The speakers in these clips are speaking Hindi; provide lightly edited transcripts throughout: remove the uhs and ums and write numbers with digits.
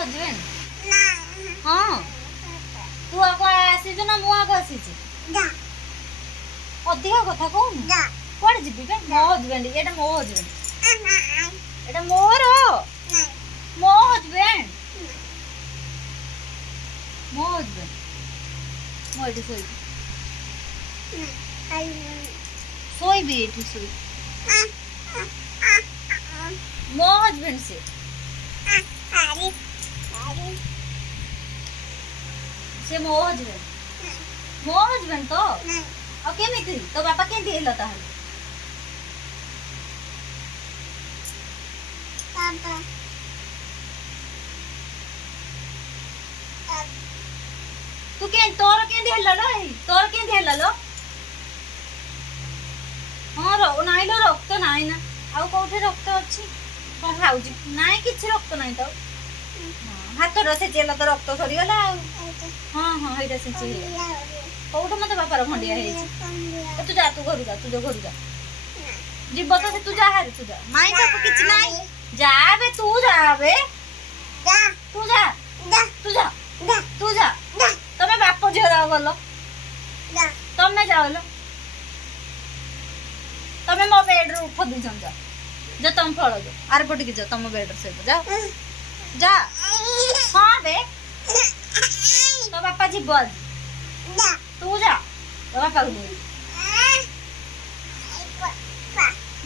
हजबैंड हाँ तू आग आसी ना मु आग आसी अधिक कथा कौन कौन जी मो हजबैंड ये मो हजबैंड एटा मोर मो हजबैंड मो हजबैंड मो एटी सोईबी एटी सोई मो हजबैंड से मो हजबैंड तो आ केमिति तो बापा केंती हेलो ताहले पापा तू के तोर केंती हेलो लो तोर केंती हेलो लो हां रो नाइ लो रक्त नाइ ना आ कोठे रक्त अछि कोन खाउची नाइ किछि रक्त नाइ तो हाथ रसे चेला तो रक्त सरी गला हां हां हेटा से चे कोठे मते बापार खंडिया हे तू जा तू घर जा जीव तो से तू जा हारे तू जा माई तो किछ नाइ जा बे तू जा तू जा तमे बाप झरा गलो तमे जाओलो तमे मो बेड रो उठ दी जा जो तुम फल जो आर पट की जा तुम बेड से जा जा हां बे तो बापा जी बोल तू जा तो बापा को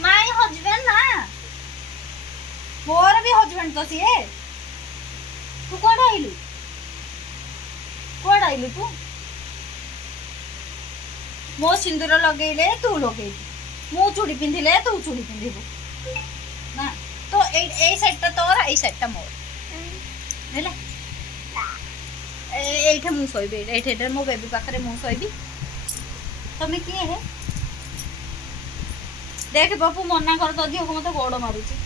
माय हस्बैंड ना मोर भी हस्बैंड तो सीए तू कोड आइलु तू मो सिंदूर लगेले तू लगेलु मु चूड़ी पिंधिले तू चूड़ी पिंधिबु ना तो ए साइड ता तोर ए साइड ता मोर हेला एठे मु सोइबे एठे मो बेबी पाखरे मु सोइबी तमे की है देख बापू मना कर तो दियो मते गोड़ मारुची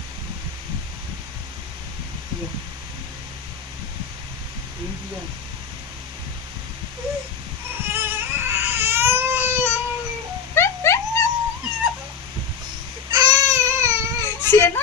ना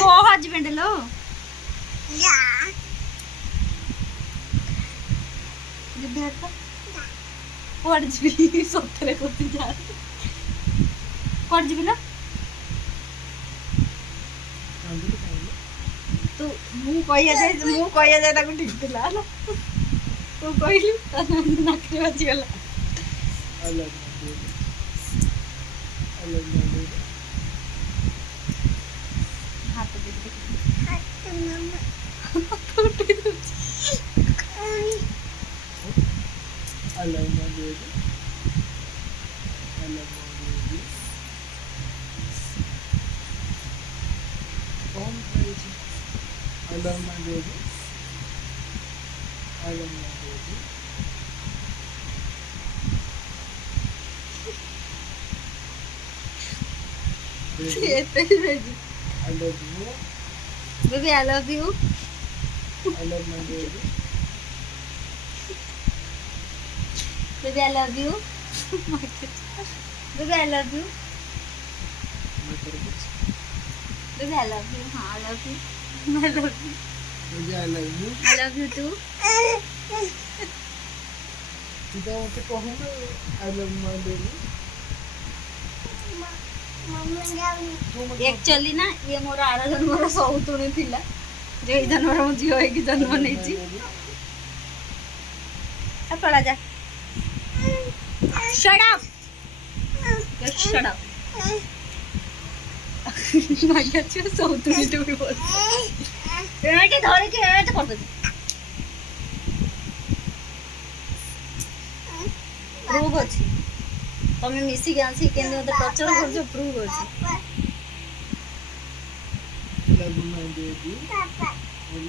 मो हस्बैंड लो कोड जी सतरे कोती जा कोड जी ना तू मु कहिया जाय ताको ठीक दिला ना तू कहिलु नाकरे बाजी गला हाथ देख हाथ मामा टूटी I love my baby. I love my baby. Oh, crazy. I love my baby. I love my baby. Baby. I love you. Baby, I love you. I love my baby. Baby, I love you. Baby, I love you. Baby, I love you. हाँ, I love you. I love you. Baby, I love you. I love you too. Kita mau ke pohon tu, I love my baby. Actually ना ये मोरा आरा जन्म सौतुणी थिला जो ये जन्म मु झियो है कि जन्म नहीं छी अब पड़ा जा shut up just shut up माया छ सौतुणी तो भी बोल एटे धरे के एटे कर दे प्रूव अछि तमे मिसी गांसी केने मते टचर कर जो प्रूव अछि लव माय बेबी